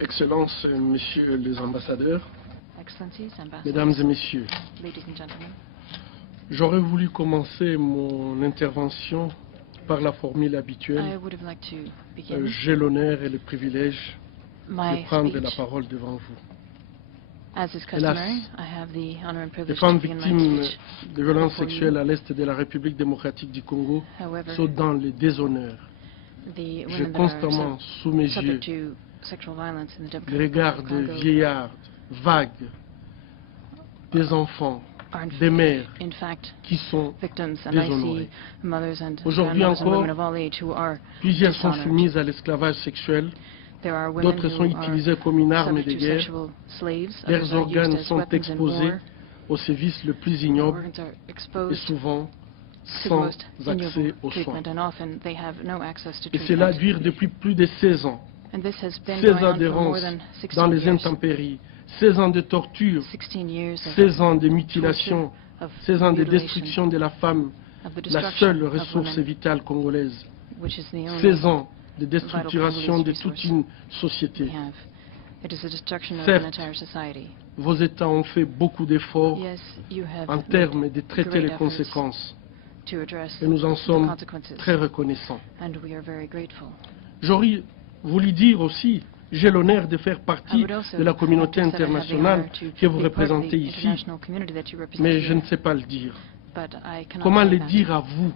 Excellences, Messieurs les ambassadeurs, Excellencies, Mesdames Ambassadors, et Messieurs, ladies and gentlemen, j'aurais voulu commencer mon intervention par la formule I habituelle. would have liked to begin J'ai l'honneur et le privilège my de prendre la speech. parole devant vous. As is customary, I have the honor and Les privilege femmes to begin my victimes speech. de violences before you. sexuelles à l'est de la République démocratique du Congo However, sont dans le déshonneur. the J'ai women that constamment are sous mes yeux subject to sexual violence in the les Democratic regards Republic de of Congo vieillards, vagues, des enfants, are des mères in fact qui sont victims, and I déshonorées. see mothers and Aujourd'hui grandmothers and encore, women of all age who are Plusieurs sont dishonored. soumises à l'esclavage sexuel, There are women d'autres sont who are utilisées comme une arme de subject to guerre, sexual slaves, leurs others are used organes as sont weapons in exposés war, aux sévices le plus their ignobles organs are et exposed souvent to the sans most accès ignoble aux soins. treatment, and often they have no access to Et cela treatment. dure depuis plus de 16 ans. And this has been 16 going ans on for more d'errance than 16 dans les years. intempéries, 16 ans de torture, 16 years of 16 ans de mutilation, of 16 ans de mutilation, destruction de la femme, of the la destruction seule of ressource women, vitale congolaise. which is the only 16 ans de vital déstructuration de Congolese toute resource une we société. have. It is the destruction of Certes, an entire society. Vos États ont fait beaucoup d'efforts Yes, you have en made termes de traiter great les efforts conséquences to address et nous en the sommes consequences, très reconnaissants. and we are very grateful. J'aurais voulu dire aussi, j'ai l'honneur de faire I partie would also de la communauté like to say that I have the internationale honor to que vous be part of the représentez ici, international community that you represent mais je here, ne sais pas le dire. but I cannot Comment say le that. dire à vous,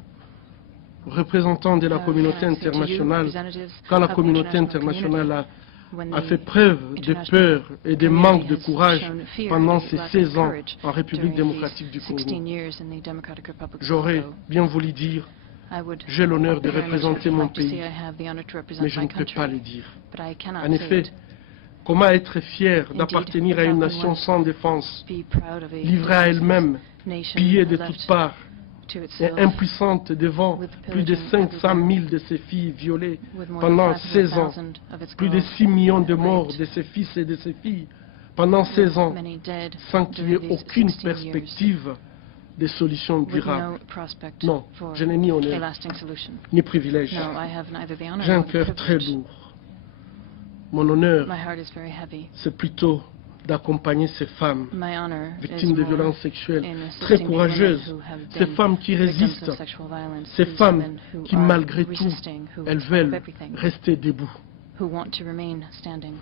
représentants de la How communauté can I say to you, internationale, representatives quand la of the communauté international internationale when a the fait preuve de international peur et de community manque de has courage shown fear pendant and ces lack of 16 ans courage en République during démocratique du these 16 Congo? years in the Democratic Republic of J'aurais Congo? bien voulu dire, I would j'ai l'honneur de very much représenter mon like to say pays, I have the honor to represent mais je my ne peux pas le country, dire. but I cannot En say effet, it. comment être fier Indeed, d'appartenir à une how can nation one sans défense, Be proud of a livrée à elle-même, nation pillée de left toutes parts, to et itself, impuissante devant with plus de pillaging 500 everywhere, 000 de ses filles violées with more pendant than 16 ans, 500,000 of its plus de girls 6 millions de morts raped, de ses fils et de ses filles pendant with 16 ans, many dead sans qu'il y ait during these aucune 16 years, perspective de solution with durable. no prospect Non, for je n'ai ni a honneur, lasting solution. ni privilège. No, I have neither the honor J'ai un nor the cœur très privilege. lourd. Mon honneur, My heart is very heavy. c'est plutôt d'accompagner ces femmes My honor victimes is de more violences sexuelles, in très assisting the women courageuses, who have ces been femmes qui victims résistent, of sexual violence, ces these femmes women who qui are malgré tout, resisting, who elles have veulent everything, rester debout. who want to remain standing.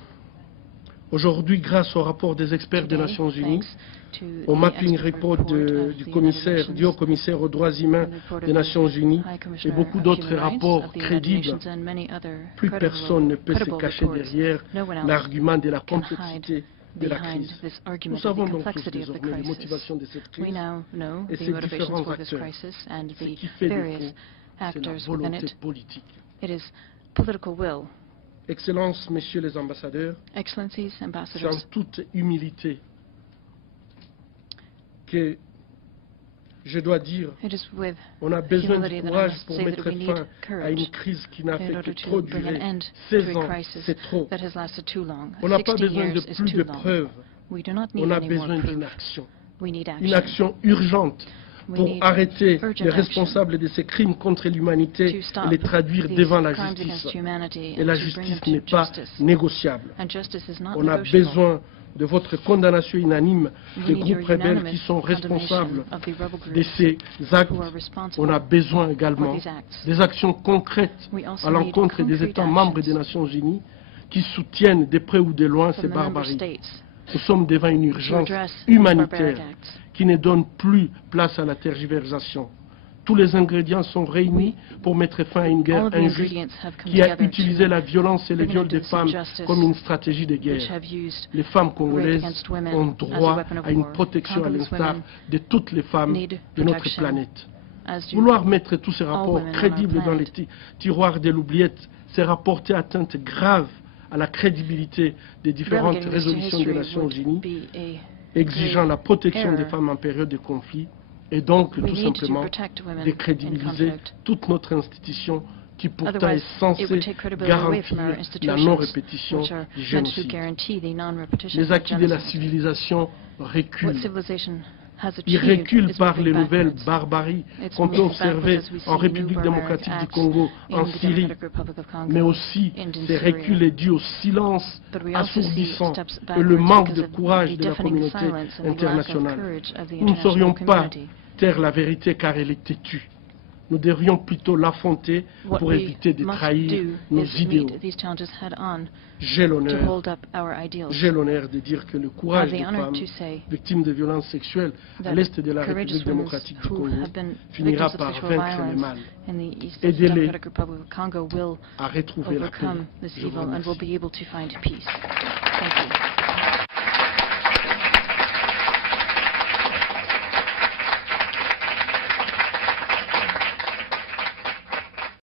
Aujourd'hui, grâce au rapport des experts des Today, Nations Unies, thanks to au the mapping expert report report du of the du haut commissaire aux droits humains United Nations, des Nations Unies High et Commissioner beaucoup of d'autres Human Rights rapports of the United crédibles, Nations and many other plus personne ne peut se credible cacher reports. derrière No one else l'argument de la can complexité de la behind crise. this Nous argument of the savons donc tous complexity of the désormais les crisis. motivations de cette We crise. now know et the ses motivations différents for this acteurs. crisis and Ce the qui fait various défaut, c'est la actors within volonté it. politique. It is political will. Excellences, Messieurs les ambassadeurs, Excellencies, c'est en ambassadors, toute humilité que je dois dire, it is with on a besoin humility de that I courage must pour say that mettre we need fin à courage une crise qui n'a in fait que order trop to bring an durer. end 16 to a ans, crisis c'est trop. that has lasted too long. On n'a pas 60 besoin de years is plus too de long. preuves, We do not on need a any more besoin d'une proof. action. We need Une action. action urgente We pour need arrêter urgent les action responsables de ces crimes contre l'humanité to et stop les traduire these devant la crimes justice. against humanity Et and la to bring them justice to n'est pas justice. négociable. And justice is not On a negotiable. besoin de votre condamnation unanime We des need your groupes rebelles unanimous qui sont responsables condemnation of the rebel de groups ces actes. who are On responsible a besoin for également these acts. des actions concrètes We also à need l'encontre des concrete États membres actions des Nations Unies qui soutiennent de près ou de loin ces from the member barbaries. states Nous sommes devant une to urgence address these barbaric humanitaire acts. qui ne donne plus place à la tergiversation. Tous les ingrédients sont réunis pour mettre fin à une All guerre of the injuste ingredients have come qui a together utilisé to la violence et le bring viol an end des to this femmes injustice comme une stratégie de which guerre. have used Les femmes rape congolaises against women ont as a droit weapon of à une war. protection à Congolese l'instar women de toutes les femmes need de notre protection planète. as do Vouloir mettre tous ces all rapports women on our crédibles dans les planet. tiroirs de l'oubliette, c'est rapporter atteinte grave à la crédibilité des différentes Relegating this to résolutions des history Nations would Unies, be a exigeant la protection des error. femmes en période de conflit, et donc We tout need to simplement protect women in décrédibiliser conflict. toute notre institution qui pourtant Otherwise, est it censée would take credibility away from our garantir la institutions, non-répétition which are du meant to génocide. guarantee the non-repetition Les of acquis de la genocide. civilisation What reculent. civilization has Il achieved recule is par les moving nouvelles backwards. barbaries It's qu'on peut moving observer backwards as we see en new République barbaric démocratique du acts Congo, in en the Syrie, Democratic Republic of Congo mais aussi and in ces Syria. reculs est dû au silence But we also see assourdissant steps et le backwards manque because de of courage the de la deafening communauté silence and the lack of internationale. courage of the Nous ne saurions international pas community. taire la vérité car elle est têtue. Nous devrions plutôt l'affronter What pour we éviter de must trahir do nos is idéaux. meet these challenges head on J'ai to l'honneur hold up our ideals. J'ai l'honneur de dire que le I have courage the des honor femmes to say victimes de violences sexuelles à that l'est de la courageous République women démocratique du who Congo have been finira victims of par sexual vaincre les violence mâles in the East of the Aidez-les Democratic Republic of Congo will à retrouver la paix. overcome this Je vous evil and will remercie. be able to find peace. Thank you.